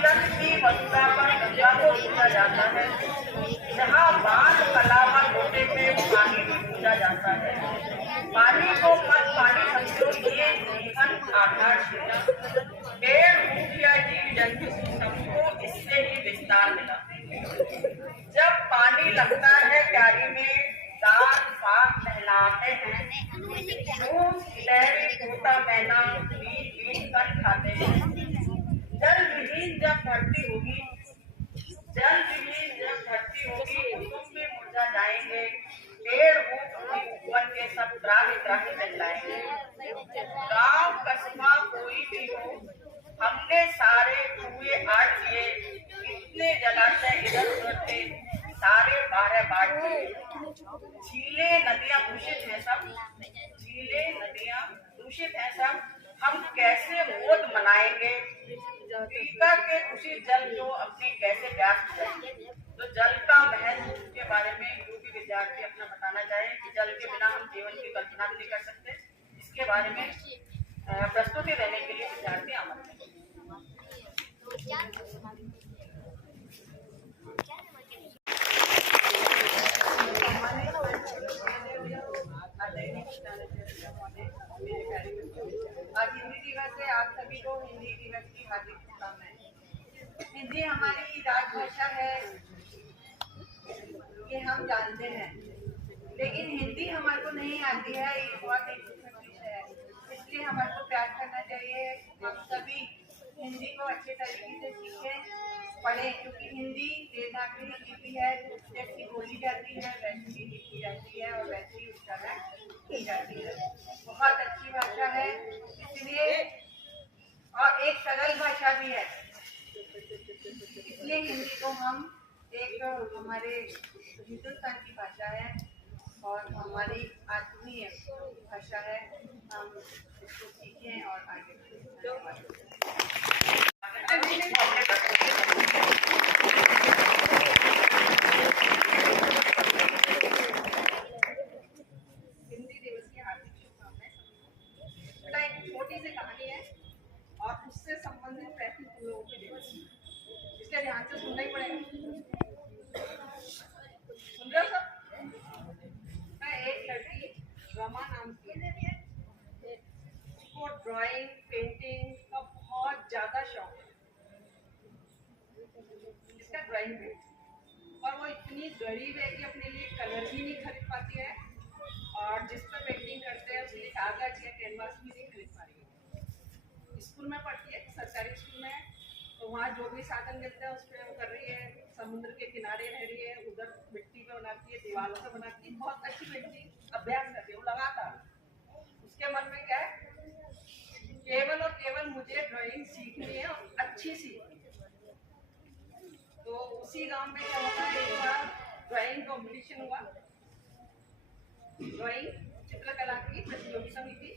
तीरथ की वसुधा पर गंगा को पूजा जाता है। जहाँ बांध कलावा लोटे पे पानी भी पूजा जाता है। पानी को मत पानी समझो, ये जीवन आधार मिला। पेड़ मुखिया जीव जंतु सबको इससे ही विस्तार मिला। जब पानी लगता है क्यारी में, दाल साग नहलाते हैं, लहरी तोता मैना बीज बीज कर खाते हैं। जल विहीन जब धरती होगी, जल विहीन जब धरती होगी, कुसुम भी मुरझा जाएंगे। पेड़ वन के सब त्राही त्राही चिल्लाएंगे। गांव कस्बा कोई भी हो, हमने सारे कुएं आट किए। कितने जलाशय इधर उधर थे, सारे 12 बांट दिए। झीलें नदियां दूषित हैं सब, झीलें नदियां दूषित हैं सब। हम कैसे मोद मनाएंगे? पीता के दूषित जल जो अपनी कैसे प्यास बुझाएंगे? तो जल का महत्व के बारे में जो भी विद्यार्थी अपना बताना चाहे कि जल के बिना हम जीवन की कल्पना भी नहीं कर सकते, इसके बारे में प्रस्तुति देने के लिए विद्यार्थी आमंत्रित। आज हिंदी दिवस है। आप सभी को हिंदी दिवस की हार्दिक शुभकामनाएं। हिंदी हमारी राजभाषा है, ये हम जानते हैं, लेकिन हिंदी हमारे को नहीं आती है, ये बहुत एक दुखद विषय है। इसलिए हमारे को प्रयास करना चाहिए हम सभी हिंदी को अच्छे तरीके से सीखें, पढ़ें, क्योंकि हिंदी देवनागरी लिपि है, जैसी बोली जाती है वैसी ही लिखी जाती है और वैसे ही उच्चारण की जाती है। बहुत अच्छी भाषा है, इसलिए और एक सरल भाषा भी है, इसलिए हिंदी को हम एक हमारे हिंदुस्तान की भाषा है और हमारी आत्मीय भाषा है। हम इसको सीखें और आगे बढ़ें। हिंदी दिवस की हार्दिक शुभकामनाएं। बेटा एक छोटी सी कहानी है और उससे संबंधित प्रश्न तुम लोगों को देना, इसलिए ध्यान से सुनना ही पड़ेगा। सुन रहे हो सब? मैं एक लड़की रमा नाम की, उसको ड्राइंग पेंटिंग का बहुत ज्यादा शौक है, इसका ड्राइंग पे, और वो इतनी गरीब है कि अपने लिए कलर भी नहीं खरीद पाती है और जिस पर पेंटिंग करते हैं उसके लिए कागज या कैनवास भी नहीं खरीद पा रही है। स्कूल में पढ़ती है, सरकारी स्कूल में, तो वहाँ जो भी साधन मिलता है उस पर वो कर रही है। समुद्र के किनारे रह रही है, उधर मिट्टी पे बनाती है, दीवारों पे बनाती है, बहुत अच्छी पेंटिंग अभ्यास करती है वो लगातार। उसके मन में क्या है, केवल और केवल मुझे ड्राइंग सीखनी है और अच्छी सीखनी है। तो उसी गांव में क्या होता है, एक बार ड्राइंग कॉम्पिटिशन हुआ, ड्राइंग चित्रकला की प्रतियोगिता हुई थी,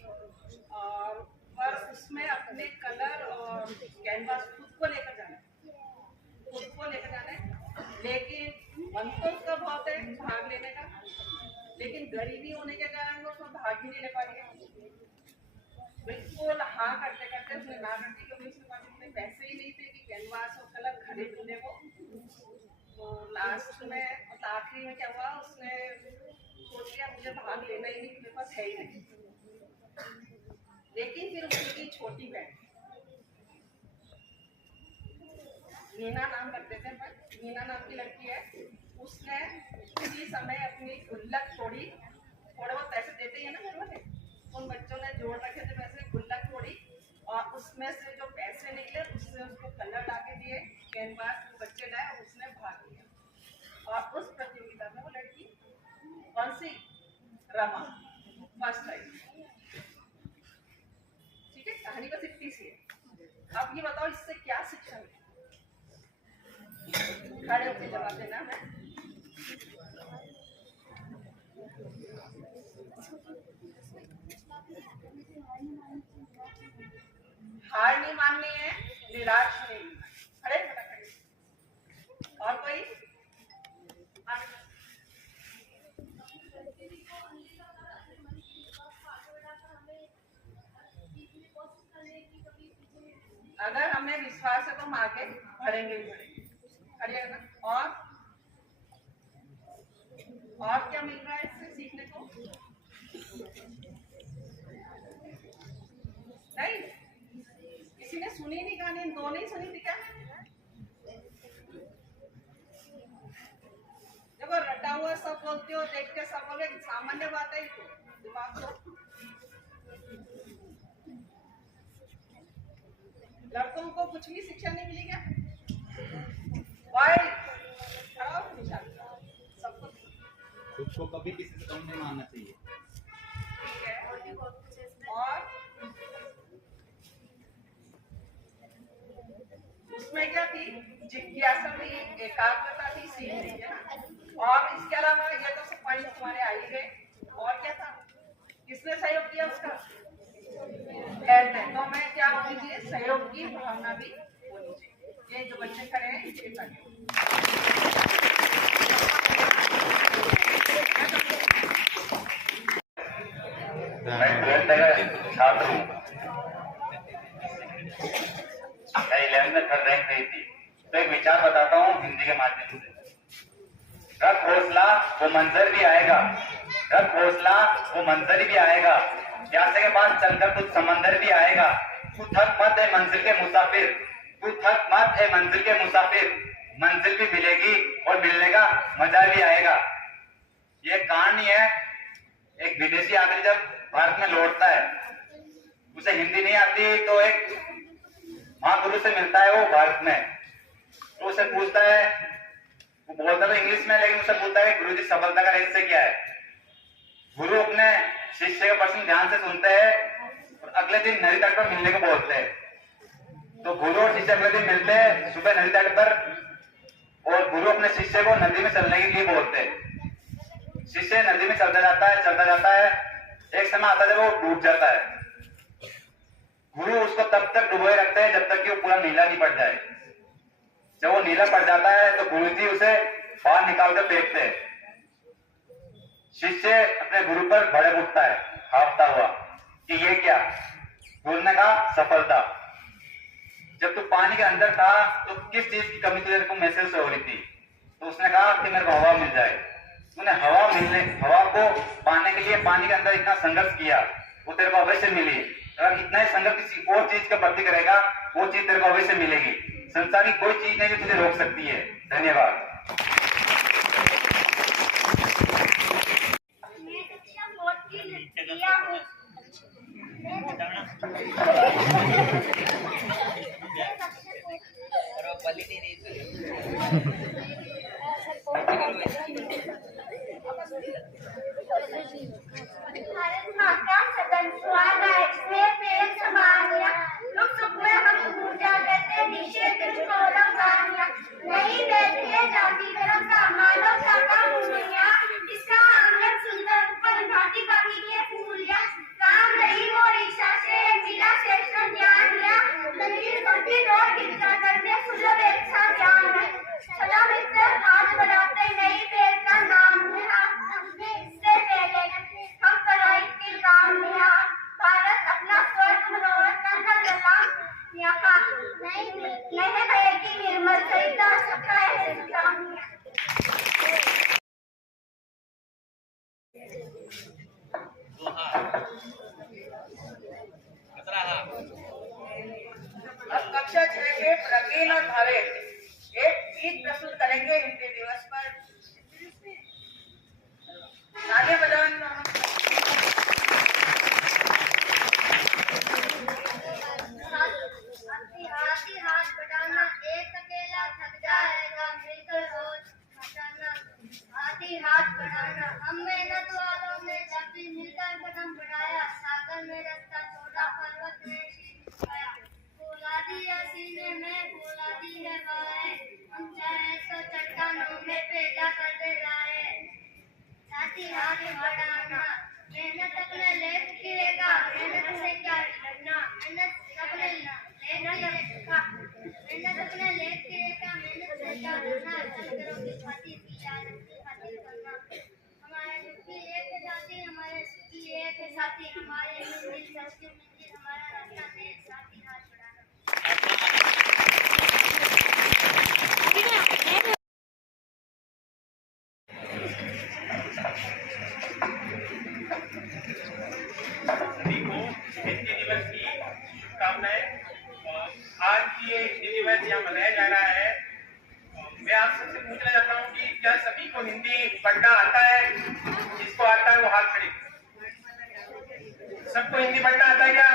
और पर उसमें अपने कलर और कैनवास खुद को लेकर जाना है, लेकिन मन तो उसका बहुत है भाग लेने का, लेकिन गरीबी होने के कारण वो उसमें भाग ही नहीं ले पा रही है। बिल्कुल हाँ करते करते उसने ना कर दी, क्योंकि उसके पास इतने पैसे ही नहीं थे कि कैनवास और कलर खरीदने को। तो लास्ट में आखिरी में क्या हुआ, उसने सोच लिया मुझे भाग लेना ही नहीं, मेरे पास है ही नहीं। लेकिन फिर उसकी छोटी बहन मीना नाम करते थे, पर मीना नाम की लड़की है, उसने उसी समय अपनी गुल्लक थोड़ी, थोड़े बहुत पैसे देते ही है ना घर वाले, उन बच्चों ने जोड़ रखे थे पैसे, गुल्लक थोड़ी, और उसमें से जो पैसे निकले उसने उसको कलर लाके दिए, कैनवास बच्चे लाए और उसने भाग लिया। और उस प्रतियोगिता में वो लड़की कौन सी, रमा, फर्स्ट आई। ठीक है, कहानी बस इतनी सी है। अब ये बताओ इससे क्या शिक्षा मिली? खड़े होकर जवाब देना है। हार नहीं माननी है, निराश नहीं। खड़े खड़े। और कोई? अगर हमें विश्वास है तो हम आगे बढ़ेंगे ही बढ़ेंगे। खड़े है ना। और क्या मिल रहा है इससे सीखने को? नहीं, किसी ने सुनी नहीं कहानी? दो नहीं सुनी थी क्या? देखो रटा हुआ सब बोलते हो, देख के सब बोले, सामान्य बात है। तो दिमाग को लड़कों को कुछ भी शिक्षा नहीं मिली क्या? खड़ा हो निशान सबको। खुद को कभी किसी से कम नहीं मानना चाहिए। ठीक है। और उसमें क्या थी? जिज्ञासा थी, एकाग्रता थी, सीख थी, है ना। और इसके अलावा ये तो सब पॉइंट तुम्हारे आ ही गए। और क्या था? किसने सहयोग किया उसका? हेड ने। तो हमें क्या होनी चाहिए? सहयोग की भावना भी होनी चाहिए। ये जो बच्चे खड़े हैं इसके साथ मैं 12th का छात्र हूँ। मैं 11th में 3rd रैंक रही थी। तो एक विचार बताता हूँ हिंदी के माध्यम से। रख हौसला वो मंजर भी आएगा, रख हौसला वो मंजर भी आएगा, प्यासे के पास चलकर कुछ समंदर भी आएगा। तू थक मत है मंजिल के मुसाफिर, तू थक मत है मंजिल के मुसाफिर, मंजिल भी मिलेगी और मिलने का मजा भी आएगा। ये कहानी है, एक विदेशी आदमी जब भारत में लौटता है, उसे हिंदी नहीं आती, तो एक महागुरु से मिलता है वो भारत में। तो उसे पूछता है, वो बोलता तो इंग्लिश में, लेकिन उसे पूछता है गुरु जी सफलता का रहस्य क्या है। गुरु अपने शिष्य का प्रश्न ध्यान से सुनते हैं और अगले दिन नदी तट पर मिलने को बोलते हैं। तो गुरु और शिष्य अगले दिन मिलते हैं सुबह नदी तट पर, और गुरु अपने शिष्य को नदी में चलने के लिए बोलते हैं। शिष्य नदी में चलता जाता है। एक समय आता है जब वो डूब जाता है। गुरु उसको तब तक डुबोए रखते हैं जब तक कि वो पूरा नीला नहीं पड़ जाए। जब वो नीला पड़ जाता है तो गुरु जी उसे बाहर निकाल कर फेंकते हैं। शिष्य अपने गुरु पर भड़क उठता है हाफता हुआ कि ये क्या। गुरु ने कहा सफलता। जब तू पानी के अंदर था तो किस चीज की कमी तुझे को महसूस हो रही थी? तो उसने कहा कि मेरे को हवा मिल जाए। तूने हवा को पाने के लिए पानी के अंदर इतना संघर्ष किया, वो तेरे को अवश्य मिली। अगर इतना ही संघर्ष किसी और चीज का प्रति करेगा, वो चीज तेरे को अवश्य मिलेगी। संसार की कोई चीज नहीं जो तुझे रोक सकती है। धन्यवाद। भारत माता सदन स्वागत से पेड़ समानिया दुख सुख में हम पूजा करते निषेध दुष्कोलम गानिया नहीं बैठे जाति धर्म का मानव साका मुनिया इसका आंगन सुंदर ऊपर घाटी बाकी के फूलिया काम नहीं वो ईशा से मिला श्रेष्ठ ज्ञान लिया मंदिर कोटि रोड गिरजा करने सुलभ एक सा ज्ञान है सदा मित्र हाथ बढ़ाते नहीं पेड़ का नाम है हमने इससे पहले हम पढ़ाई के काम में भारत अपना स्वर्ग मनोरथ करना लगा यहाँ नहीं रहेगी निर्मल सरिता सबका है सुजानिया। अब कक्षा 6 के प्रवीण और भावेश एक गीत प्रस्तुत करेंगे हिंदी दिवस पर। तालियां बजाना। हाथी हाथ बढ़ाना एक अकेला थक जाएगा मिलकर रोज हटाना हाथी हाथ बढ़ाना हम मेहनत वालों ने जब भी मिलकर कदम बढ़ाया सागर में रास्ता छोड़ा पर्वत ने शीश झुकाया फूला दिया सीने में फूला दी है बाहें हम चाहे तो चट्टानों में पैदा कर दे राहे हाथी हाथ बढ़ाना मेहनत अपने लेख गिरेगा मेहनत से क्या डरना हिंदी दिवस यहाँ मनाया जा रहा है, मैं आप सबसे पूछना चाहता हूँ कि क्या सभी को हिंदी पढ़ना आता है? जिसको आता है वो हाथ खड़े। सबको हिंदी पढ़ना आता है क्या?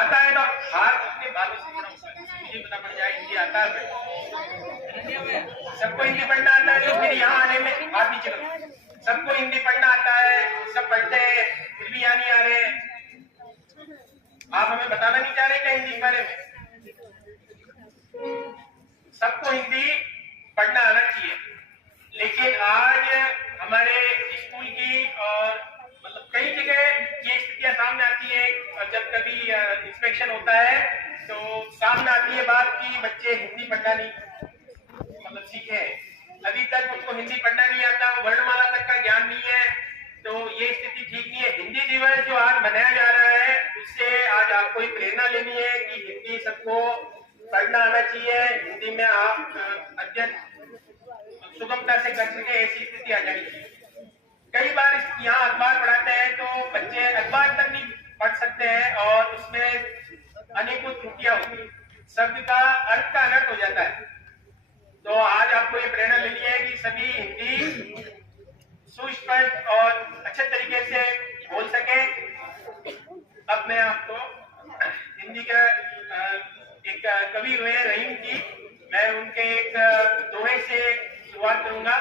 आता है तो हाथ अपने बालों से थोड़ा ऊपर, मुझे पता पड़ जाए हिंदी आता है। सबको हिंदी पढ़ना आता है तो फिर यहाँ आने में हाथ नीचे करो। सबको हिंदी पढ़ना आता है, सब पढ़ते हैं, फिर भी यहाँ नहीं आ रहे। आप हमें बताना नहीं चाह रहे क्या हिंदी के बारे में? सबको हिंदी पढ़ना आना चाहिए, लेकिन आज हमारे स्कूल की और मतलब कई जगह ये स्थितियां सामने आती है, और जब कभी इंस्पेक्शन होता है तो सामने आती है बात कि बच्चे हिंदी पढ़ना नहीं मतलब सीखे हैं, अभी तक उनको हिंदी पढ़ना नहीं आता, वर्णमाला तक का ज्ञान नहीं है। तो ये स्थिति ठीक नहीं है। हिंदी दिवस जो आज मनाया जा रहा है उससे आज आपको एक प्रेरणा लेनी है कि हिंदी सबको पढ़ना आना चाहिए, हिंदी में आप अध्ययन सुगमता से कर सके, ऐसी स्थिति आ जानी चाहिए। कई बार यहाँ अखबार पढ़ाते हैं तो बच्चे अखबार तक नहीं पढ़ सकते हैं और उसमें अनेकों त्रुटियां होती है, शब्द का अर्थ का अनर्थ हो जाता है। तो आज आपको ये प्रेरणा लेनी है कि सभी हिंदी सुस्पष्ट और अच्छे तरीके से बोल सके। अब मैं आपको हिंदी का एक कवि हुए रहीम की, मैं उनके एक दोहे से शुरुआत करूंगा।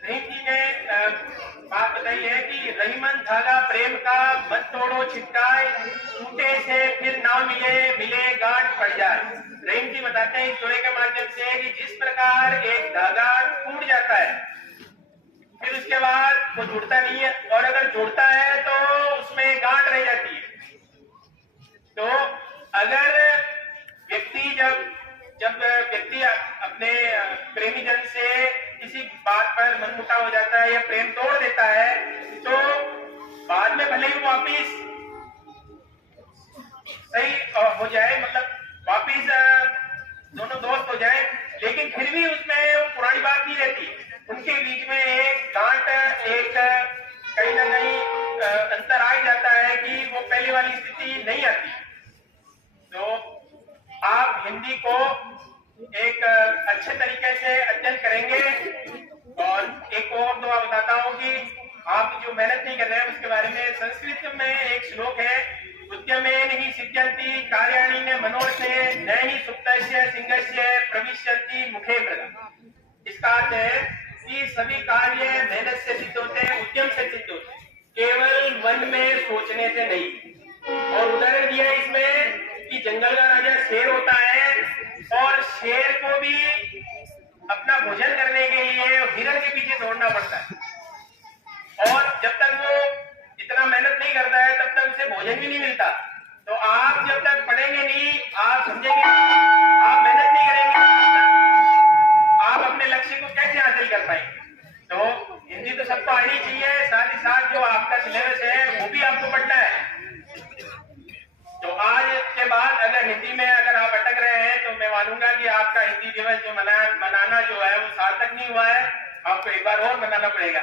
रहीम जी ने बात बताई है कि रहीमन धागा प्रेम का मत तोड़ो छिटकाए, टूटे से फिर ना मिले, मिले गांठ पड़ जाए। रहीम जी बताते हैं इस दोहे के माध्यम से कि जिस प्रकार एक धागा टूट जाता है फिर उसके बाद वो जुड़ता नहीं है, और अगर जुड़ता है तो उसमें गांठ रह जाती है। तो अगर व्यक्ति जब व्यक्ति अपने प्रेमी जन से किसी बात पर मनमुटाव हो जाता है या प्रेम तोड़ देता है तो बाद में भले ही वापिस सही हो जाए, मतलब वापिस दोनों दोस्त हो जाए, लेकिन फिर भी उसमें वो पुरानी बात नहीं रहती। उनके बीच में एक गांठ, एक कहीं ना कहीं अंतर आ जाता है कि वो पहले वाली स्थिति नहीं आती। तो आप हिंदी को एक अच्छे तरीके से अध्ययन करेंगे। और एक और दुआ बताता हूँ कि आप जो मेहनत नहीं कर रहे हैं उसके बारे में संस्कृत में एक श्लोक है, उद्यमेन ही सिद्ध्यन्ति कार्याणि ने मनोरथे न ही सुप्तस्य सिंहस्य प्रविश्यन्ति मुखे प्रदा। इसका अर्थ है कि सभी कार्य मेहनत से सिद्ध होते हैं, उद्यम से सिद्ध होते हैं, केवल मन में सोचने से नहीं। और उदाहरण दिया है इसमें कि जंगल का राजा शेर होता है और शेर को भी अपना भोजन करने के लिए हिरण के पीछे दौड़ना पड़ता है, और जब तक वो इतना मेहनत नहीं करता है तब तक उसे भोजन भी नहीं मिलता। तो आप जब तक पढ़ेंगे नहीं, आप समझेंगे, आप मेहनत नहीं करेंगे, आप अपने लक्ष्य को कैसे हासिल कर पाएंगे। तो हिंदी तो सबको आनी चाहिए, साथ ही साथ जो आपका सिलेबस है वो भी आपको पढ़ना है। तो आज के बाद अगर हिंदी में अगर आप अटक रहे हैं तो मैं मानूंगा कि आपका हिंदी दिवस जो मनाना जो है वो सार्थक नहीं हुआ है, आपको एक बार और मनाना पड़ेगा।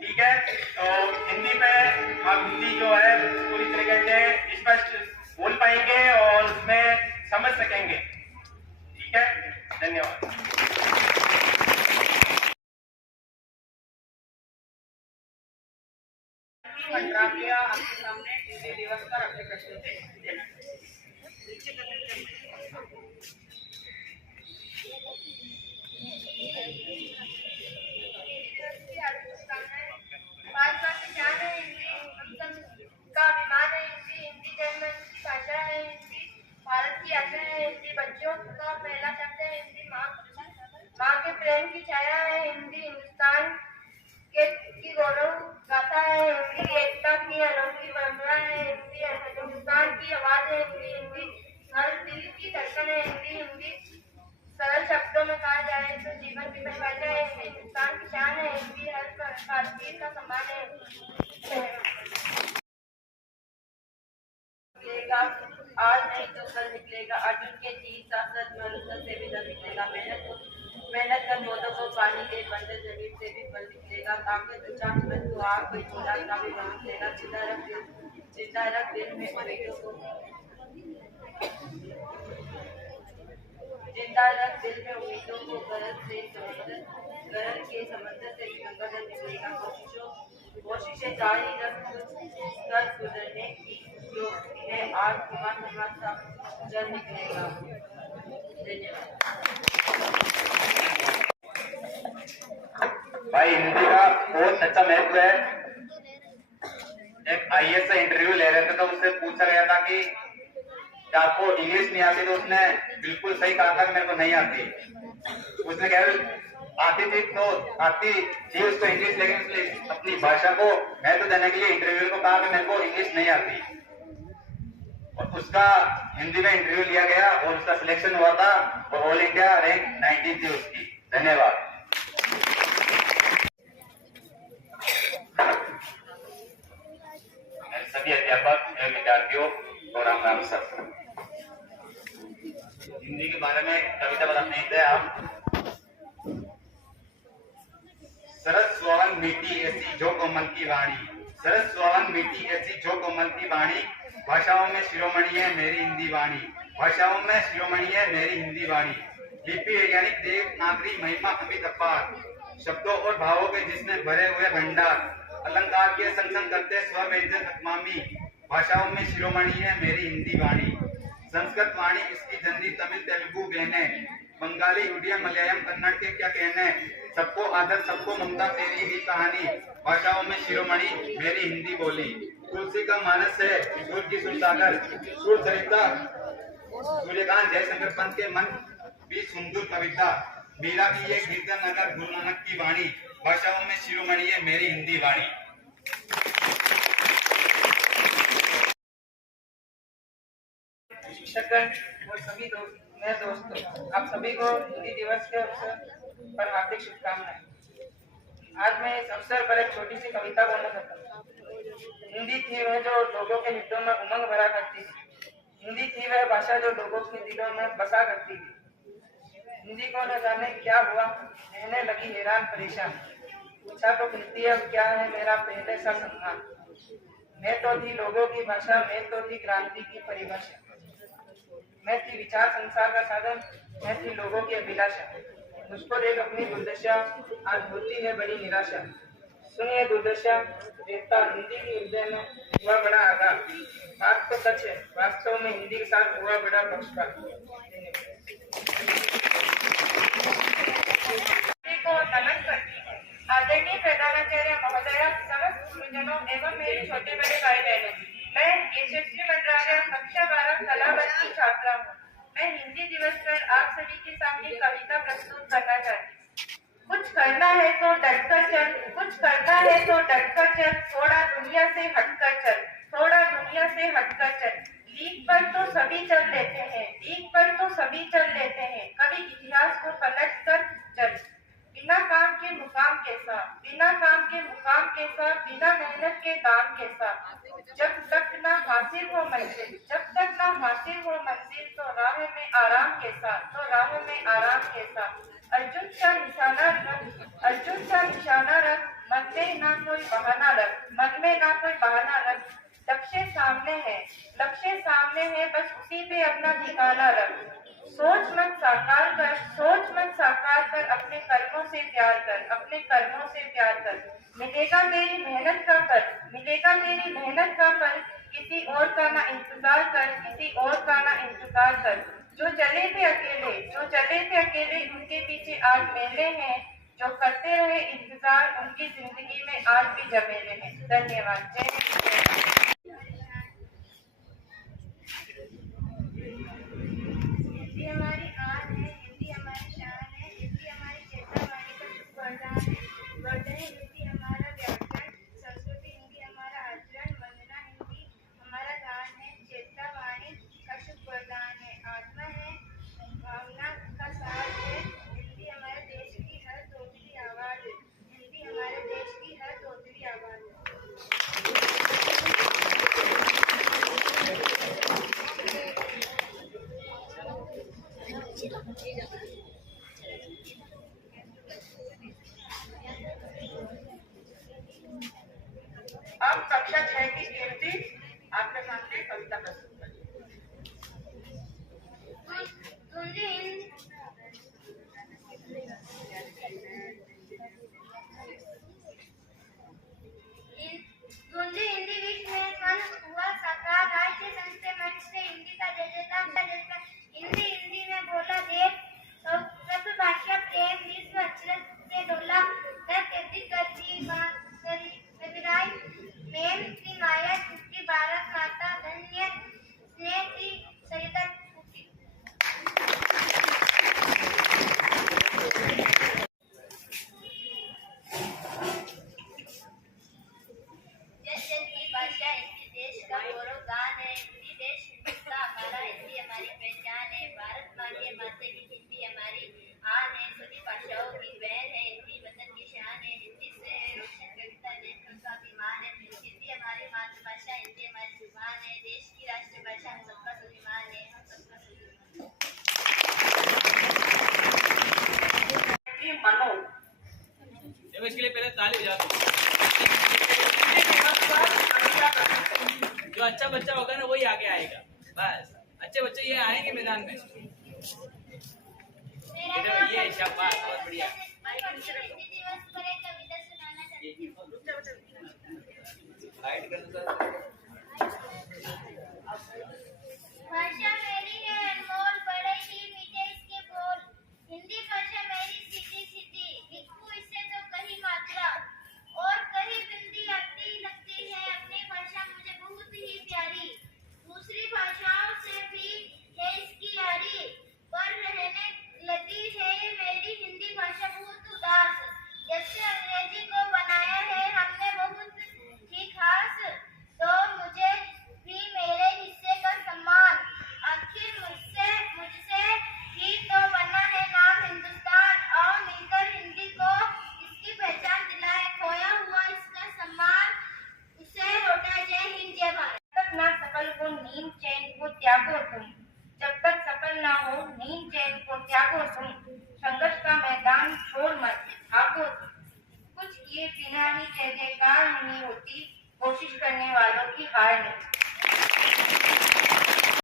ठीक है, तो हिंदी में आप हिंदी जो है पूरी तरीके से स्पष्ट बोल पाएंगे और उसमें समझ सकेंगे। ठीक है, धन्यवाद। मंत्रालय आपके सामने हिंदी दिवस पर अपने प्रश्न देना भाषा की जान है हिंदी, हम सब का अभिमान है हिंदी, हिंदी जन्म की भाषा है हिंदी, भारत की आशा है हिंदी, बच्चों का पहला शब्द है हिंदी, माँ के प्रेम की छाया है हिंदी, हिंदुस्तान की गौरव गाथा है हिंदी, एकता की अनोखी परंपरा है हिंदी, हिंदुस्तान की आवाज है हिंदी, हिंदी हर दिल की धड़कन है हिंदी, हिंदी सरल शब्दों में कहा जाए तो जीवन की परिभाषा है हिंदी, हिंदुस्तान की शान है हिंदी, हर भारतीय का सम्मान है। आज नहीं तो कल निकलेगा, अर्जुन के जीत सांसद मरुस्थल से भी दम निकलेगा, मेहनत कर पौधों को पानी दे, बंदर जमीन से भी फल निकलेगा, ताकत तो चाक में तो आग कोई छोड़ा का भी बल निकलेगा, जिंदा रख दिल में उम्मीदों को। उम्मीददार रख दिल में उम्मीदों को गरज के समंदर से भी गंगाजल निकलेगा। कोशिशें जारी रख कर गुजरने की, जो इन्हें आज थमा सा जल निकलेगा। धन्यवाद। भाई हिंदी का बहुत अच्छा महत्व है। एक आईएएस से इंटरव्यू ले रहे थे तो उससे पूछा गया था कि क्या आपको इंग्लिश नहीं आती, तो उसने बिल्कुल सही कहा था कि मेरे को नहीं आती। उसने कहा आती थी तो आती थी उसको इंग्लिश, लेकिन उसने अपनी भाषा को महत्व देने के लिए इंटरव्यू को कहा कि मेरे को इंग्लिश नहीं आती, और उसका हिंदी में इंटरव्यू लिया गया और उसका सिलेक्शन हुआ था और ऑल इंडिया रैंक 19 थी उसकी। धन्यवाद। सभी अध्यापक एवं विद्यार्थियों को राम राम सर। हिंदी के बारे में कविता बता नहीं थे आप। सरस सुवन मीठी ऐसी जो कोमल की वाणी, सरस सुवन मीठी ऐसी जो कोमल की वाणी, भाषाओं में शिरोमणि है मेरी हिंदी वाणी, भाषाओं में शिरोमणि है मेरी हिंदी वाणी। लिपि वैज्ञानिक देवनागरी महिमा अमित अपार, शब्दों और भावों के जिसमें भरे हुए भंडार, अलंकार के संग करते स्वर व्यंजन अतमामी, भाषाओं में शिरोमणि है मेरी हिंदी वाणी। संस्कृत वाणी इसकी जननी, तमिल तेलुगु बहने, बंगाली उड़िया मलयालम कन्नड़ के क्या कहने, सबको आदर सबको ममता तेरी ही कहानी, भाषाओं में शिरोमणि मेरी हिंदी बोली। तुलसी का मानस है सूर्य की सुरसागर, सुर सरिता सूर्यकांत जयशंकर पंत के मन भी सुंदर कविता, मीरा की ये कीर्तन नगर गुरु नानक की वाणी, भाषाओं में शिरोमणि है मेरी हिंदी वाणी। शिक्षकगण और सभी दोस्तों, आप सभी को हिंदी दिवस के अवसर पर हार्दिक शुभकामनाएं। आज मैं इस अवसर पर एक छोटी सी कविता बोलना चाहता हूँ। हिंदी थी वह जो लोगों के हृदयों में उमंग भरा करती थी, हिंदी थी वह भाषा जो लोगों के दिलों में बसा करती थी। हिंदी को न जाने क्या हुआ, रहने लगी हैरान परेशान, पूछा तो कहती अब क्या है मेरा पहले सा सम्मान। मैं तो थी लोगों की भाषा, मैं तो थी क्रांति की परिभाषा, मैं थी विचार संसार का साधन, मैं थी लोगों की अभिलाषा। मुझको देख अपनी दुर्दशा आज होती है बड़ी निराशा। सुनिए दुर्दशा देखता हिंदी की हृदय में हुआ बड़ा आघात। बात तो सच है, वास्तव में हिंदी के साथ हुआ बड़ा पक्षपात। को नमन करती है। आदरणीय प्रधानाचार्य महोदय, समस्त गुरुजनों एवं मेरे छोटे बड़े भाई बहनों, मैं यशस्वी मंत्रालय कक्षा 12 कला वर्ग की छात्रा हूँ। मैं हिंदी दिवस पर आप सभी के सामने कविता प्रस्तुत करना चाहती हूँ। कुछ करना है तो डटकर चल, कुछ करना है तो डटकर चल, थोड़ा दुनिया से हटकर चल, थोड़ा दुनिया से हटकर चल। लीक पर तो सभी चल लेते हैं, लीक पर तो सभी चल लेते हैं, कभी इतिहास को पलट कर चल। बिना काम के मुकाम कैसा, बिना काम के मुकाम कैसा, बिना मेहनत के दाम कैसा। जब तक ना हासिल हो मंजिल, जब तक ना हासिल हो मंजिल, तो राह में आराम कैसा, तो राह में आराम कैसा। अर्जुन सा निशाना रख, अर्जुन सा निशाना रख, मन में ना कोई बहाना रख, मन में ना कोई बहाना रख। लक्ष्य सामने है, लक्ष्य सामने है, बस उसी पे अपना ठिकाना रख। सोच मत साकार कर, सोच मत साकार कर, अपने कर्मों से प्यार कर, अपने कर्मों से प्यार कर। मिलेगा तेरी मेहनत का फल, मिलेगा तेरी मेहनत का फल, किसी और का ना इंतजार कर, किसी और का ना इंतजार कर। जो चले थे अकेले, जो चले थे अकेले, उनके पीछे आज मेले हैं, जो करते रहे इंतजार, उनकी जिंदगी में आज भी झमेले हैं। धन्यवाद। जय हिंद। हिंदी हमारी आन है, हिंदी हमारी शान है, हिंदी हमारी चेतना वाणी का वरदान है। वर्धन हिंदी हमारा व्याकरण, संस्कृति हिंदी हमारा आचरण, वंदना हिंदी हमारा गान है, चेतना वाणी का शुभ वरदान है। आत्मा है, भावना का सार है, हिंदी हमारे देश की हर तोतली आवाज है, हिंदी हमारे देश की हर तोतली आवाज है। अब कक्षा 6 की कीर्ति आपके सामने कविता प्रस्तुत करेगी। ताली बजा दो। जो अच्छा बच्चा होगा ना वही आगे आएगा, बस अच्छे बच्चे ये आएंगे मैदान में।